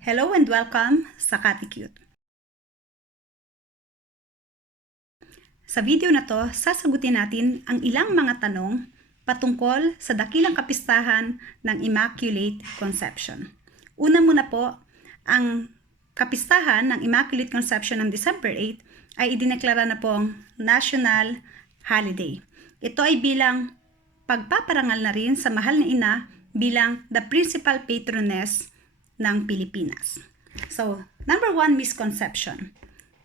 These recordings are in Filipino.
Hello and welcome sa Katikute. Sa video na to, sasagutin natin ang ilang mga tanong patungkol sa dakilang kapistahan ng Immaculate Conception. Una muna po, ang kapistahan ng Immaculate Conception ng December 8 ay idineklara na pong national holiday. Ito ay bilang pagpaparangal na rin sa mahal na ina bilang the principal patroness ng Pilipinas. So, number one misconception.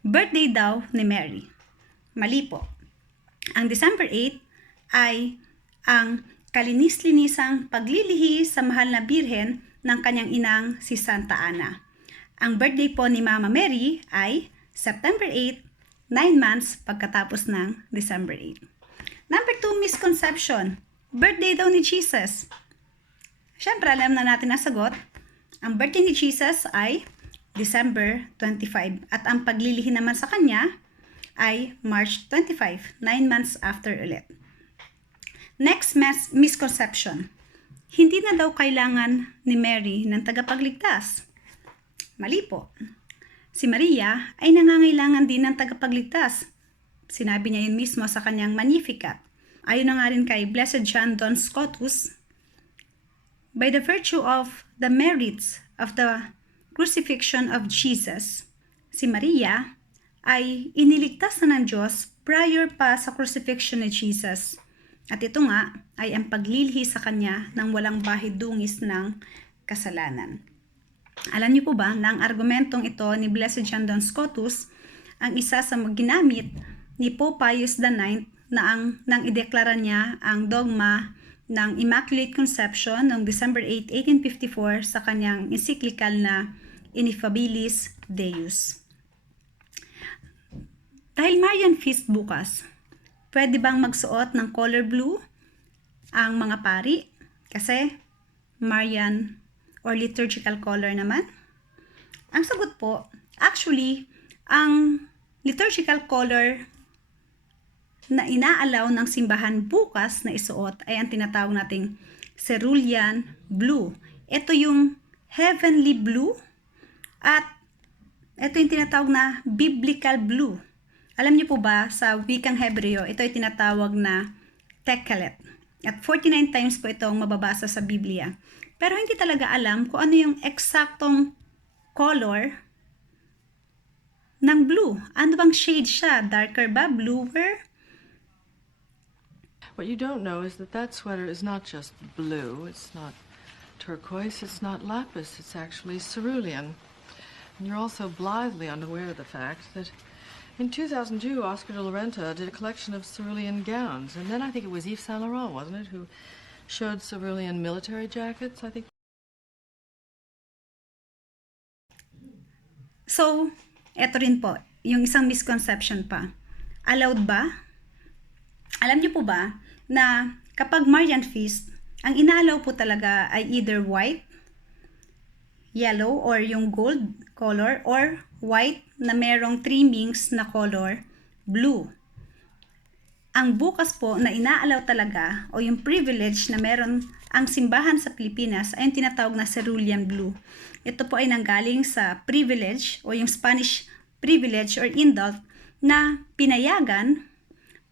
Birthday daw ni Mary. Mali po. Ang December 8 ay ang kalinis-linisang paglilihi sa mahal na birhen ng kanyang inang si Santa Ana. Ang birthday po ni Mama Mary ay September 8, 9 months pagkatapos ng December 8. Number 2 misconception. Birthday daw ni Jesus. Siyempre, alam na natin ang sagot. Ang birthday ni Jesus ay December 25 at ang paglilihi naman sa kanya ay March 25, 9 months after ulit. Next mas- misconception. Hindi na daw kailangan ni Mary ng tagapagligtas. Mali po. Si Maria ay nangangailangan din ng tagapagligtas. Sinabi niya yun mismo sa kanyang Magnificat. Ayon na nga rin kay Blessed John Don Scotus, by the virtue of the merits of the crucifixion of Jesus, si Maria ay iniligtas na ng Diyos prior pa sa crucifixion ni Jesus. At ito nga ay ang paglilhi sa kanya ng walang bahid dungis ng kasalanan. Alam niyo po ba na ang argumentong ito ni Blessed John Don Scotus ang isa sa ginamit ni Pope Pius IX na ang nang ideklara niya ang dogma ng Immaculate Conception noong December 8, 1854 sa kanyang encyclical na Ineffabilis Deus. Dahil Marian Feast bukas, pwede bang magsuot ng color blue ang mga pari? Kasi Marian or liturgical color naman? Ang sagot po, actually, ang liturgical color na inaalaw ng simbahan bukas na isuot ay ang tinatawag nating cerulean blue. Ito yung heavenly blue at ito yung tinatawag na biblical blue. Alam niyo po ba, sa wikang Hebreo, ito ay tinatawag na tekelet. At 49 times po itong mababasa sa Biblia. Pero hindi talaga alam kung ano yung eksaktong color ng blue. Ano bang shade siya? Darker ba? Bluer? What you don't know is that that sweater is not just blue, it's not turquoise, it's not lapis, it's actually cerulean. And you're also blithely unaware of the fact that in 2002, Oscar de la Renta did a collection of cerulean gowns. And then I think it was Yves Saint Laurent, wasn't it, who showed cerulean military jackets, I think. So, eto rin po, yung isang misconception pa. Allowed ba? Alam niyo po ba na kapag Marian Feast, ang inaalaw po talaga ay either white, yellow, or yung gold color, or white na merong trimmings na color blue. Ang bukas po na inaalaw talaga o yung privilege na meron ang simbahan sa Pilipinas ay yung tinatawag na cerulean blue. Ito po ay nanggaling sa privilege o yung Spanish privilege or indult na pinayagan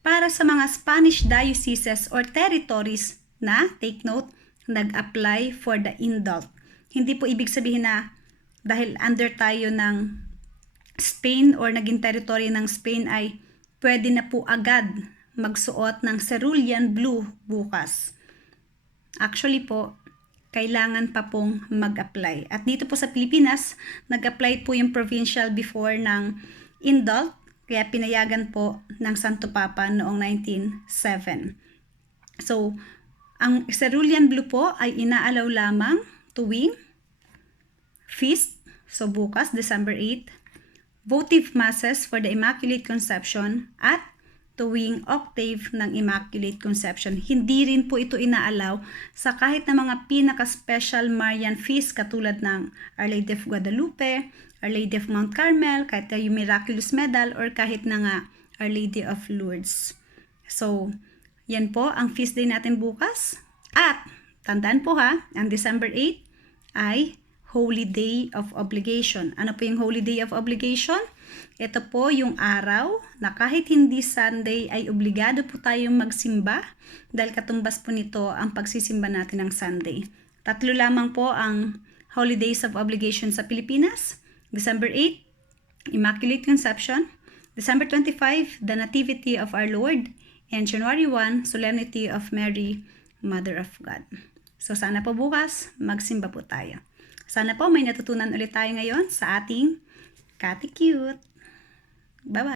para sa mga Spanish dioceses or territories na, take note, nag-apply for the indult. Hindi po ibig sabihin na dahil under tayo ng Spain or naging territory ng Spain ay pwede na po agad magsuot ng cerulean blue bukas. Actually po, kailangan pa pong mag-apply. At dito po sa Pilipinas, nag-apply po yung provincial before ng indult, kaya pinayagan po ng Santo Papa noong 1907. So, ang cerulean blue po ay inaalaw lamang tuwing feast, so bukas, December 8, votive masses for the Immaculate Conception at tuwing octave ng Immaculate Conception. Hindi rin po ito inaalaw sa kahit na mga pinaka-special Marian feast katulad ng Our Lady of Guadalupe, Our Lady of Mount Carmel, kahit yung Miraculous Medal, or kahit na nga Our Lady of Lourdes. So, yan po ang feast day natin bukas. At, tandaan po ha, ang December 8 ay Holy Day of Obligation. Ano po yung Holy Day of Obligation? Ito po yung araw na kahit hindi Sunday ay obligado po tayong magsimba dahil katumbas po nito ang pagsisimba natin ng Sunday. Tatlo lamang po ang holidays of obligation sa Pilipinas. December 8, Immaculate Conception. December 25, the Nativity of our Lord. And January 1, Solemnity of Mary, Mother of God. So sana po bukas, magsimba po tayo. Sana po may natutunan ulit tayo ngayon sa ating Cute. Bye-bye!